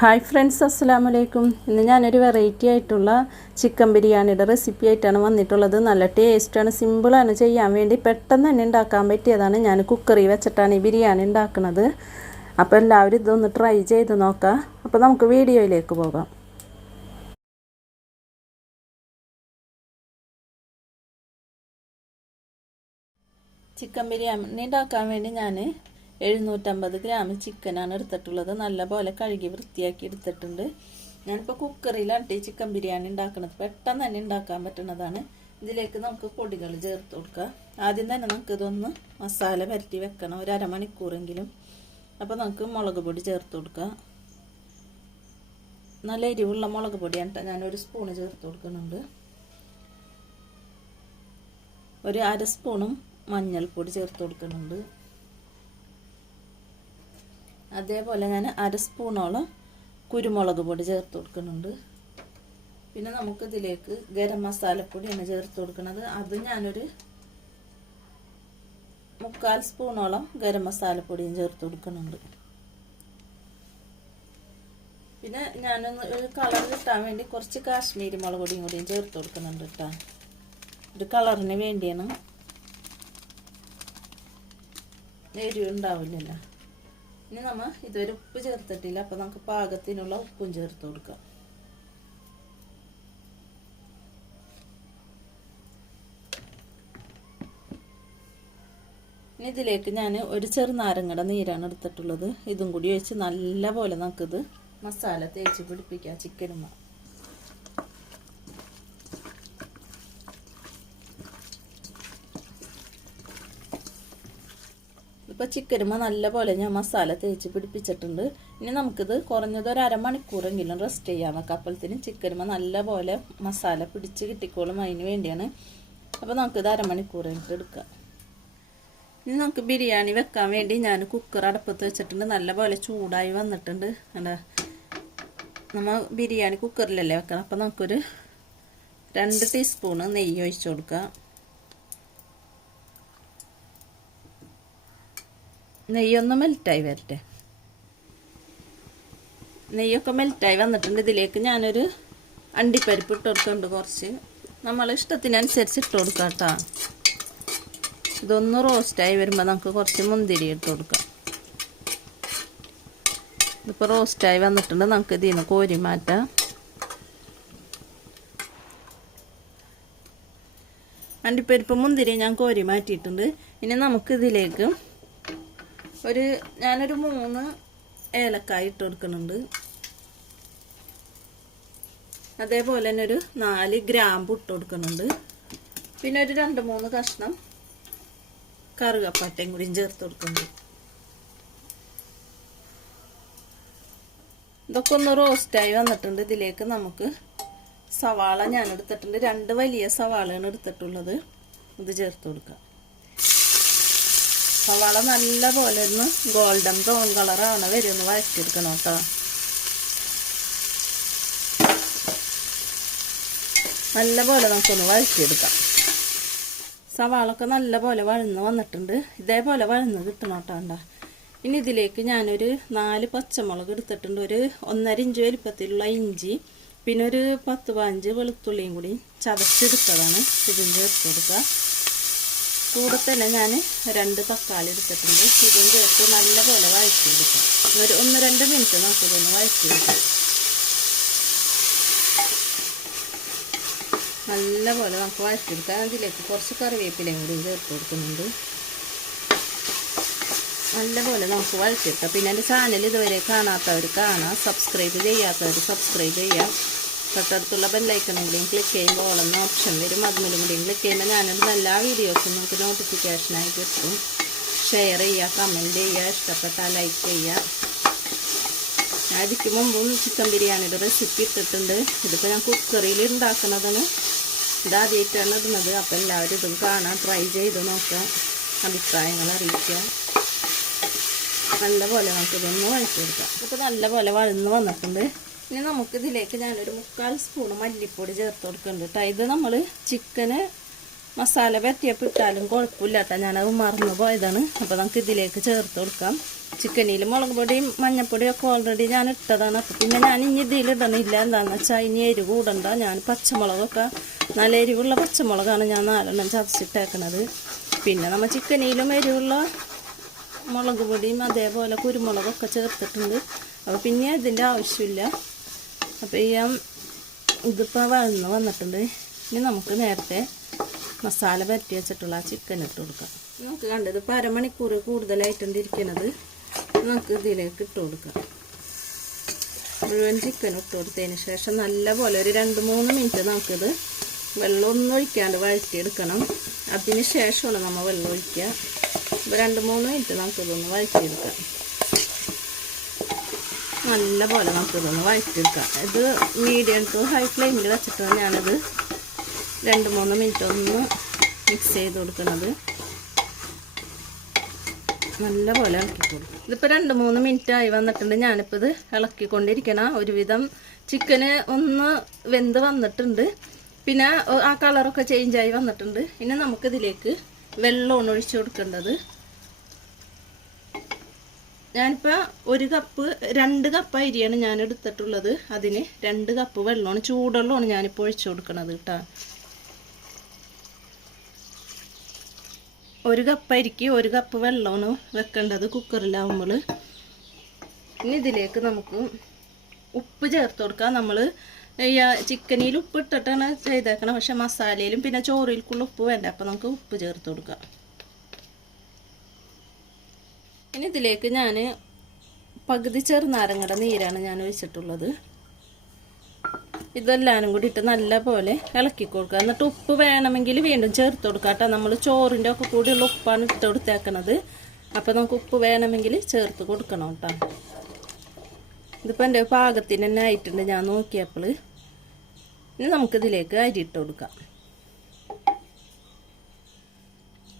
Hi friends അസ്സാം വലൈക്കും ഇന്ന് ഞാനൊരു വെറൈറ്റി ആയിട്ടുള്ള ചിക്കൻ ബിരിയാണിയുടെ റെസിപ്പി ആയിട്ടാണ് വന്നിട്ടുള്ളത്. നല്ല ടേസ്റ്റാണ് സിമ്പിളാണ് ചെയ്യാൻ വേണ്ടി പെട്ടെന്ന് തന്നെ ഉണ്ടാക്കാൻ പറ്റിയതാണ്. ഞാൻ കുക്കറി വെച്ചിട്ടാണ് ഈ ബിരിയാണി ഉണ്ടാക്കുന്നത്. അപ്പോൾ എല്ലാവരും ഇതൊന്ന് ട്രൈ ചെയ്ത് നോക്കാം. അപ്പോൾ നമുക്ക് വീഡിയോയിലേക്ക് പോകാം. ചിക്കൻ ബിരിയാണി ഉണ്ടാക്കാൻ വേണ്ടി ഞാൻ എഴുന്നൂറ്റമ്പത് ഗ്രാം ചിക്കനാണ് എടുത്തിട്ടുള്ളത്. നല്ലപോലെ കഴുകി വൃത്തിയാക്കി എടുത്തിട്ടുണ്ട്. ഞാനിപ്പോൾ കുക്കറിലാണ് ഈ ചിക്കൻ ബിരിയാണി ഉണ്ടാക്കുന്നത് പെട്ടെന്ന് തന്നെ ഉണ്ടാക്കാൻ പറ്റുന്നതാണ് ഇതിലേക്ക് നമുക്ക് പൊടികൾ ചേർത്ത് കൊടുക്കാം. ആദ്യം തന്നെ നമുക്ക് ഇതൊന്ന് മസാല പരറ്റി വെക്കണം. ഒരു അരമണിക്കൂറെങ്കിലും. അപ്പോൾ നമുക്ക് മുളക് പൊടി ചേർത്ത് കൊടുക്കാം. നല്ല എരിവുള്ള മുളക് പൊടിയാണ് ഞാനൊരു സ്പൂണ് ചേർത്ത് കൊടുക്കുന്നുണ്ട്. ഒരു അര സ്പൂണും മഞ്ഞൾപ്പൊടി ചേർത്ത് കൊടുക്കുന്നുണ്ട്. അതേപോലെ ഞാൻ അര സ്പൂണോളം കുരുമുളക് പൊടി ചേർത്ത് കൊടുക്കുന്നുണ്ട്. പിന്നെ നമുക്കിതിലേക്ക് ഗരം മസാലപ്പൊടിയാണ് ചേർത്ത് കൊടുക്കുന്നത്. അത് ഞാനൊരു മുക്കാൽ സ്പൂണോളം ഗരം മസാലപ്പൊടിയും ചേർത്ത് കൊടുക്കുന്നുണ്ട്. പിന്നെ ഞാനൊന്ന് ഒരു കളർ കിട്ടാൻ വേണ്ടി കുറച്ച് കാശ്മീരി മുളക് പൊടിയും കൂടിയും ചേർത്ത് കൊടുക്കുന്നുണ്ട് കേട്ടോ ഒരു കളറിന് വേണ്ടിയാണ്. എരിവ് ഉണ്ടാവില്ലല്ലോ. ഇനി നമ്മൾ ഇതുവരെ ഉപ്പ് ചേർത്തിട്ടില്ല. അപ്പോൾ നമുക്ക് പാകത്തിനുള്ള ഉപ്പും ചേർത്ത് കൊടുക്കാം. ഇനി ഇതിലേക്ക് ഞാൻ ഒരു ചെറുനാരങ്ങയുടെ നീരാണ് എടുത്തിട്ടുള്ളത്. ഇതും കൂടി ഒഴിച്ച് നല്ല പോലെ നമുക്കിത് മസാല തേച്ച് പിടിപ്പിക്കാം ചിക്കനുമ്മ. ഇപ്പോൾ ചിക്കനുമ്മ നല്ല പോലെ ഞാൻ മസാല തേച്ച് പിടിപ്പിച്ചിട്ടുണ്ട്. ഇനി നമുക്കിത് കുറഞ്ഞത് ഒരു അരമണിക്കൂറെങ്കിലും റെസ്റ്റ് ചെയ്യാൻ വെക്കാം. അപ്പോഴത്തേനും ചിക്കനുമ്മ നല്ല പോലെ മസാല പിടിച്ച് കിട്ടിക്കോളും അതിന് വേണ്ടിയാണ്. അപ്പോൾ നമുക്കിത് അരമണിക്കൂർ കഴിഞ്ഞിട്ട് എടുക്കാം. ഇനി നമുക്ക് ബിരിയാണി വെക്കാൻ വേണ്ടി ഞാൻ കുക്കർ അടുപ്പത്ത് വെച്ചിട്ടുണ്ട്. നല്ല പോലെ ചൂടായി വന്നിട്ടുണ്ട്. അല്ല നമ്മൾ ബിരിയാണി കുക്കറിലല്ലേ വെക്കണം? അപ്പോൾ നമുക്കൊരു രണ്ട് ടീസ്പൂണ് നെയ്യ് ഒഴിച്ചു കൊടുക്കാം. നെയ്യൊന്ന് മെൽറ്റായി വരട്ടെ. നെയ്യൊക്കെ മെൽറ്റായി വന്നിട്ടുണ്ട്. ഇതിലേക്ക് ഞാനൊരു അണ്ടിപ്പരിപ്പ് ഇട്ട് കൊടുക്കുന്നുണ്ട് കുറച്ച്. നമ്മൾ ഇഷ്ടത്തിനനുസരിച്ച് ഇട്ട് കൊടുക്കാം കേട്ടോ. ഇതൊന്ന് റോസ്റ്റായി വരുമ്പോൾ നമുക്ക് കുറച്ച് മുന്തിരി ഇട്ട് കൊടുക്കാം. ഇതിപ്പോൾ റോസ്റ്റായി വന്നിട്ടുണ്ട്. നമുക്ക് ഇതിൽ നിന്ന് കോരി മാറ്റാം. അണ്ടിപ്പരിപ്പ് മുന്തിരി ഞാൻ കോരി മാറ്റിയിട്ടുണ്ട്. ഇനി നമുക്ക് ഇതിലേക്ക് ഒരു ഞാനൊരു മൂന്ന് ഏലക്കായ ഇട്ട് കൊടുക്കുന്നുണ്ട്. അതേപോലെ തന്നെ ഒരു നാല് ഗ്രാമ്പ് ഇട്ട് കൊടുക്കുന്നുണ്ട്. പിന്നെ ഒരു രണ്ട് മൂന്ന് കഷ്ണം കറുകപ്പട്ടയും കൂടിയും ചേർത്ത് കൊടുക്കുന്നുണ്ട്. ഇതൊക്കെ ഒന്ന് റോസ്റ്റായി വന്നിട്ടുണ്ട്. ഇതിലേക്ക് നമുക്ക് സവാള ഞാൻ എടുത്തിട്ടുണ്ട് രണ്ട് വലിയ സവാളയാണ് എടുത്തിട്ടുള്ളത്. ഇത് ചേർത്ത് കൊടുക്കാം. സവാള നല്ല പോലെ ഒന്ന് ഗോൾഡൻ ബ്രൗൺ കളറാണ് വരുന്നത്. വരച്ചെടുക്കണം കേട്ടോ. നല്ല പോലെ നമുക്കൊന്ന് വഴറ്റിയെടുക്കാം. സവാളൊക്കെ നല്ല പോലെ വഴന്ന് വന്നിട്ടുണ്ട്. ഇതേപോലെ വഴന്ന് കിട്ടണം കേട്ടോ ഇനി ഇതിലേക്ക് ഞാനൊരു നാല് പച്ചമുളക് എടുത്തിട്ടുണ്ട്. ഒരു ഒന്നര ഇഞ്ച് വലിപ്പത്തിലുള്ള ഇഞ്ചി പിന്നെ ഒരു പത്ത് പതിനഞ്ച് വെളുത്തുള്ളിയും കൂടി ചതച്ചെടുത്തതാണ്. ഇതിന്റെ ചേർത്ത് കൊടുക്കുക കൂടെ തന്നെ ഞാൻ രണ്ട് തക്കാളി എടുത്തിട്ടുണ്ട്. ഇതും ചേർത്ത് നല്ലപോലെ വഴറ്റിയെടുക്കാം. ഒരു ഒന്ന് രണ്ട് മിനിറ്റ് നമുക്കിതൊന്ന് വഴറ്റിയെടുക്കാം. നല്ലപോലെ നമുക്ക് വഴറ്റിയെടുക്കാം. അതിലേക്ക് കുറച്ച് കറിവേപ്പിലയും കൂടി ചേർത്ത് കൊടുക്കുന്നുണ്ട്. നല്ലപോലെ നമുക്ക് വഴറ്റിയെടുക്കാം. പിന്നെ എന്റെ ചാനൽ ഇതുവരെ കാണാത്തവർ കാണാം. സബ്സ്ക്രൈബ് ചെയ്യാത്തവർ സബ്സ്ക്രൈബ് ചെയ്യാം. തൊട്ടടുത്തുള്ള ബെല്ലൈക്കണും കൂടിയും ക്ലിക്ക് ചെയ്യുമ്പോൾ ഓളെന്ന ഓപ്ഷൻ വരും. അതിലും കൂടിയും ക്ലിക്ക് ചെയ്യുമ്പോൾ ഞാനിടുന്ന എല്ലാ വീഡിയോസും നമുക്ക് നോട്ടിഫിക്കേഷനായി കിട്ടും. ഷെയർ ചെയ്യുക കമന്റ് ചെയ്യുക ഇഷ്ടപ്പെട്ടാൽ ലൈക്ക് ചെയ്യുക. ഞാൻ ഇതിക്ക് മുമ്പും ചിക്കൻ ബിരിയാണിയുടെ റെസിപ്പി ഇട്ടിട്ടുണ്ട്. ഇതിപ്പോൾ ഞാൻ കുക്കറിൽ ഉണ്ടാക്കുന്നതാണ്. ഇതാദ്യമായിട്ടാണ് ഇടുന്നത്. അപ്പോൾ എല്ലാവരും ഇതും കാണാം. ട്രൈ ചെയ്ത് നോക്കാം. അഭിപ്രായങ്ങൾ അറിയിക്കാം. നല്ലപോലെ നമുക്കിതൊന്ന് വഴച്ചെടുക്കാം ഇപ്പോൾ നല്ലപോലെ വഴന്ന് വന്നിട്ടുണ്ട്. ഇനി നമുക്കിതിലേക്ക് ഞാനൊരു മുക്കാൽ സ്പൂൺ മല്ലിപ്പൊടി ചേർത്ത് കൊടുക്കുന്നുണ്ട് കേട്ടോ ഇത് നമ്മൾ ചിക്കന് മസാല പറ്റിയപ്പോൾ ഇട്ടാലും കുഴപ്പമില്ലാത്ത ഞാനത് മറന്നു പോയതാണ്. അപ്പോൾ നമുക്ക് ഇതിലേക്ക് ചേർത്ത് കൊടുക്കാം. ചിക്കനിൽ മുളക് പൊടിയും മഞ്ഞപ്പൊടിയും ഒക്കെ ഓൾറെഡി ഞാൻ ഇട്ടതാണ്. അപ്പോൾ പിന്നെ ഞാൻ ഇനി ഇതിൽ ഇടണില്ല. എന്താണെന്ന് വെച്ചാൽ ഇനി എരിവ് കൂടണ്ട. ഞാൻ പച്ചമുളകൊക്കെ നല്ല എരിവുള്ള പച്ചമുളകാണ് ഞാൻ നാലെണ്ണം ചതച്ചിട്ടേക്കണത്. പിന്നെ നമ്മൾ ചിക്കനിലും എരിവുള്ള മുളക് പൊടിയും അതേപോലെ കുരുമുളകൊക്കെ ചേർത്തിട്ടുണ്ട്. അപ്പോൾ പിന്നെ ഇതിന്റെ ആവശ്യമില്ല. അപ്പോൾ ഈ ഇതിപ്പോൾ വഴന്ന് വന്നിട്ടുണ്ട്. ഇനി നമുക്ക് നേരത്തെ മസാല പരട്ടി വെച്ചിട്ടുള്ള ചിക്കൻ ഇട്ട് കൊടുക്കാം. നമുക്ക് കണ്ടത് ഇപ്പോൾ അരമണിക്കൂർ കൂടുതലായിട്ടുണ്ട് ഇരിക്കുന്നത് നമുക്ക് ഇതിലേക്ക് ഇട്ട് കൊടുക്കാം. മുഴുവൻ ചിക്കൻ ഇട്ട് കൊടുത്തതിന് ശേഷം നല്ലപോലെ ഒരു രണ്ട് മൂന്ന് മിനിറ്റ് നമുക്കിത് വെള്ളമൊന്നും ഒഴിക്കാണ്ട് വഴറ്റിയെടുക്കണം. അതിന് ശേഷമാണ് നമ്മൾ വെള്ളം ഒഴിക്കുക. ഇപ്പോൾ രണ്ട് മൂന്ന് മിനിറ്റ് നമുക്കിതൊന്ന് വഴറ്റിയെടുക്കാം. നല്ല പോലെ നമുക്കിതൊന്ന് വഴറ്റിയെടുക്കാം. ഇത് മീഡിയം ടു ഹൈ ഫ്ലെയിമിൽ വെച്ചിട്ടാണ് ഞാനത് രണ്ട് മൂന്ന് മിനിറ്റ് ഒന്ന് മിക്സ് ചെയ്ത് കൊടുക്കുന്നത്. നല്ല പോലെ ഇളക്കി കൊടുക്കും. ഇതിപ്പോൾ രണ്ട് മൂന്ന് മിനിറ്റ് ആയി വന്നിട്ടുണ്ട്. ഞാനിപ്പോൾ ഇത് ഇളക്കിക്കൊണ്ടിരിക്കണം ഒരുവിധം ചിക്കന് ഒന്ന് വെന്ത് വന്നിട്ടുണ്ട്. പിന്നെ ആ കളറൊക്കെ ചേഞ്ച് ആയി വന്നിട്ടുണ്ട്. ഇനി നമുക്കിതിലേക്ക് വെള്ളമാണ് കൊടുക്കേണ്ടത്. ഞാനിപ്പോൾ ഒരു കപ്പ് രണ്ട് കപ്പ് അരിയാണ് ഞാൻ എടുത്തിട്ടുള്ളത് അതിന് രണ്ട് കപ്പ് വെള്ളമാണ് ചൂടുവെള്ളമാണ് ഞാനിപ്പോൾ ഒഴിച്ചു കൊടുക്കണത് കേട്ടോ. ഒരു കപ്പ് അരിക്ക് ഒരു കപ്പ് വെള്ളമാണ് വെക്കേണ്ടത് കുക്കറിലാവുമ്പോൾ ഇനി ഇതിലേക്ക് നമുക്ക് ഉപ്പ് ചേർത്ത് കൊടുക്കാം. നമ്മൾ ചിക്കനിൽ ഉപ്പ് ഇട്ടിട്ടാണ് ചെയ്തേക്കണം പക്ഷെ മസാലയിലും പിന്നെ ചോറിൽക്കുള്ള ഉപ്പ് വേണ്ട. അപ്പം നമുക്ക് ഉപ്പ് ചേർത്ത് കൊടുക്കാം. ഇനി ഇതിലേക്ക് ഞാൻ പകുതി ചെറുനാരങ്ങയുടെ നീരാണ് ഞാൻ ഒഴിച്ചിട്ടുള്ളത്. ഇതെല്ലാനും കൂടി ഇട്ട് നല്ല പോലെ ഇളക്കി കൊടുക്കുക. എന്നിട്ട് ഉപ്പ് വേണമെങ്കിൽ വീണ്ടും ചേർത്ത് കൊടുക്കുക കേട്ടോ. നമ്മൾ ചോറിന്റെ ഒക്കെ കൂടിയുള്ള ഉപ്പാണ് ഇട്ട് കൊടുത്തേക്കണത്. അപ്പോൾ നമുക്ക് ഉപ്പ് വേണമെങ്കിൽ ചേർത്ത് കൊടുക്കണം കേട്ടോ. ഇതിപ്പോൾ എന്റെ പാകത്തിന് തന്നെ ആയിട്ടുണ്ട് ഞാൻ നോക്കിയപ്പോൾ. ഇനി നമുക്കിതിലേക്ക് അരി ഇട്ട് കൊടുക്കാം.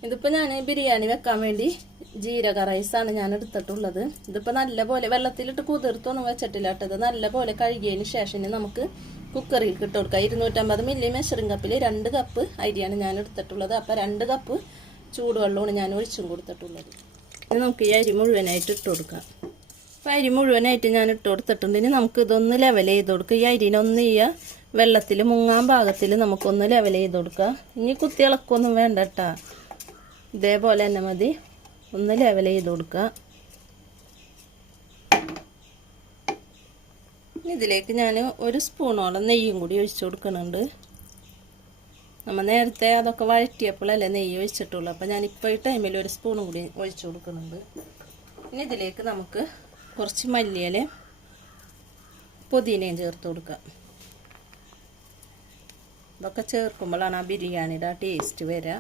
ഇതിപ്പോൾ ഞാൻ ബിരിയാണി വെക്കാൻ വേണ്ടി ജീരക റൈസാണ് ഞാൻ എടുത്തിട്ടുള്ളത്. ഇതിപ്പോൾ നല്ലപോലെ വെള്ളത്തിലിട്ട് കുതിർത്തൊന്നും വെച്ചിട്ടില്ല കേട്ടത് നല്ലപോലെ കഴുകിയതിന് ശേഷം നമുക്ക് കുക്കറിൽ ഇട്ട് കൊടുക്കാം. ഇരുന്നൂറ്റമ്പത് മില്ലി മെഷറിംഗ് കപ്പിൽ രണ്ട് കപ്പ് അരിയാണ് ഞാൻ എടുത്തിട്ടുള്ളത്. അപ്പോൾ രണ്ട് കപ്പ് ചൂടുവെള്ളമാണ് ഞാൻ ഒഴിച്ചും കൊടുത്തിട്ടുള്ളത്. ഇനി നമുക്ക് ഈ അരി മുഴുവനായിട്ട് ഇട്ട് കൊടുക്കാം. അപ്പോൾ അരി മുഴുവനായിട്ട് ഞാൻ ഇട്ട് കൊടുത്തിട്ടുണ്ട്. ഇനി നമുക്ക് ഇതൊന്ന് ലെവൽ ചെയ്ത് കൊടുക്കുക ഈ അരിനൊന്ന് ഈ വെള്ളത്തിൽ മുങ്ങാൻ ഭാഗത്തിൽ നമുക്കൊന്ന് ലെവൽ ചെയ്ത് കൊടുക്കുക ഇനി കുത്തി ഇളക്കൊന്നും വേണ്ട കേട്ടോ. ഇതേപോലെ തന്നെ മതി. ഒന്ന് ലെവൽ ചെയ്ത് കൊടുക്കുക. ഇതിലേക്ക് ഞാൻ ഒരു സ്പൂണോളം നെയ്യും കൂടി ഒഴിച്ചു കൊടുക്കുന്നുണ്ട്. നമ്മൾ നേരത്തെ അതൊക്കെ വഴറ്റിയപ്പോഴല്ലേ നെയ്യ് ഒഴിച്ചിട്ടുള്ളൂ. അപ്പോൾ ഞാനിപ്പോൾ ഈ ടൈമിൽ ഒരു സ്പൂണും കൂടി ഒഴിച്ചു കൊടുക്കുന്നുണ്ട്. ഇനി ഇതിലേക്ക് നമുക്ക് കുറച്ച് മല്ലിയില പുതിനയും ചേർത്ത് കൊടുക്കാം. ഇതൊക്കെ ചേർക്കുമ്പോഴാണ് ആ ബിരിയാണിയുടെ ആ ടേസ്റ്റ് വരിക.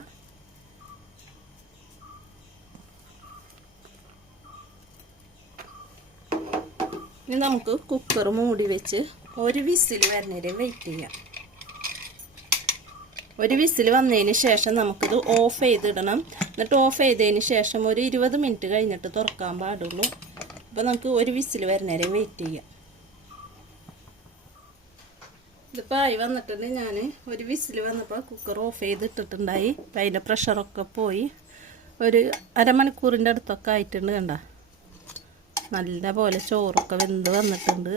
ഇനി നമുക്ക് കുക്കർ മൂടി വെച്ച് ഒരു വിസിൽ വരുന്നവരെ വെയിറ്റ് ചെയ്യാം. ഒരു വിസിൽ വന്നതിന് ശേഷം നമുക്കിത് ഓഫ് ചെയ്തിടണം. എന്നിട്ട് ഓഫ് ചെയ്തതിന് ശേഷം ഒരു ഇരുപത് മിനിറ്റ് കഴിഞ്ഞിട്ട് തുറക്കാൻ പാടുള്ളൂ. അപ്പോൾ നമുക്ക് ഒരു വിസിൽ വരുന്നവരെ വെയിറ്റ് ചെയ്യാം. ഇതിപ്പോൾ ആയി വന്നിട്ടുണ്ട്. ഞാൻ ഒരു വിസിൽ വന്നപ്പോൾ കുക്കർ ഓഫ് ചെയ്തിട്ടിട്ടുണ്ടായി. അപ്പം അതിന്റെ പ്രഷറൊക്കെ പോയി. ഒരു അരമണിക്കൂറിന്റെ അടുത്തൊക്കെ ആയിട്ടുണ്ട് കണ്ട. നല്ല പോലെ ചോറൊക്കെ വെന്ത് വന്നിട്ടുണ്ട്.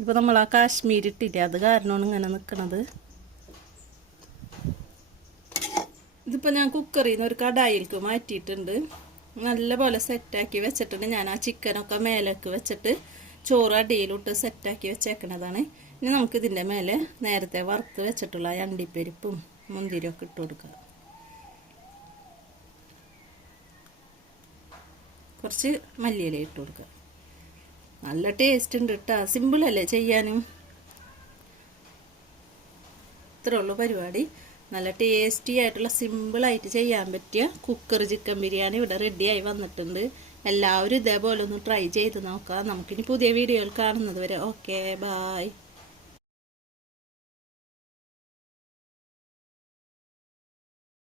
ഇപ്പോൾ നമ്മൾ ആ കാശ്മീർ ഇട്ടില്ലേ അത് കാരണമാണ് ഇങ്ങനെ നിൽക്കുന്നത് ഇതിപ്പോൾ ഞാൻ കുക്കറിൽ നിന്ന് ഒരു കടായിലേക്ക് മാറ്റിയിട്ടുണ്ട്. നല്ലപോലെ സെറ്റാക്കി വെച്ചിട്ടുണ്ട്. ഞാൻ ആ ചിക്കനൊക്കെ മേലേക്ക് വെച്ചിട്ട് ചോറ് അടിയിലോട്ട് സെറ്റാക്കി വെച്ചേക്കണതാണ്. ഇനി നമുക്കിതിന്റെ മേലെ നേരത്തെ വറുത്ത് വെച്ചിട്ടുള്ള അണ്ടിപ്പരിപ്പും മുന്തിരിയൊക്കെ ഇട്ട് കൊടുക്കാം. കുറച്ച് മല്ലിയില ഇട്ട് കൊടുക്കുക. നല്ല ടേസ്റ്റ് ഉണ്ട് കേട്ടോ സിമ്പിളല്ലേ ചെയ്യാനും? ഇത്രേ ഉള്ളൂ പരിപാടി. നല്ല ടേസ്റ്റി ആയിട്ടുള്ള സിമ്പിളായിട്ട് ചെയ്യാൻ പറ്റിയ കുക്കർ ചിക്കൻ ബിരിയാണി ഇവിടെ റെഡിയായി വന്നിട്ടുണ്ട്. എല്ലാവരും ഇതേപോലെ ഒന്ന് ട്രൈ ചെയ്ത് നോക്കാം. നമുക്കിനി പുതിയ വീഡിയോയിൽ കാണുന്നത് വരെ. Okay bye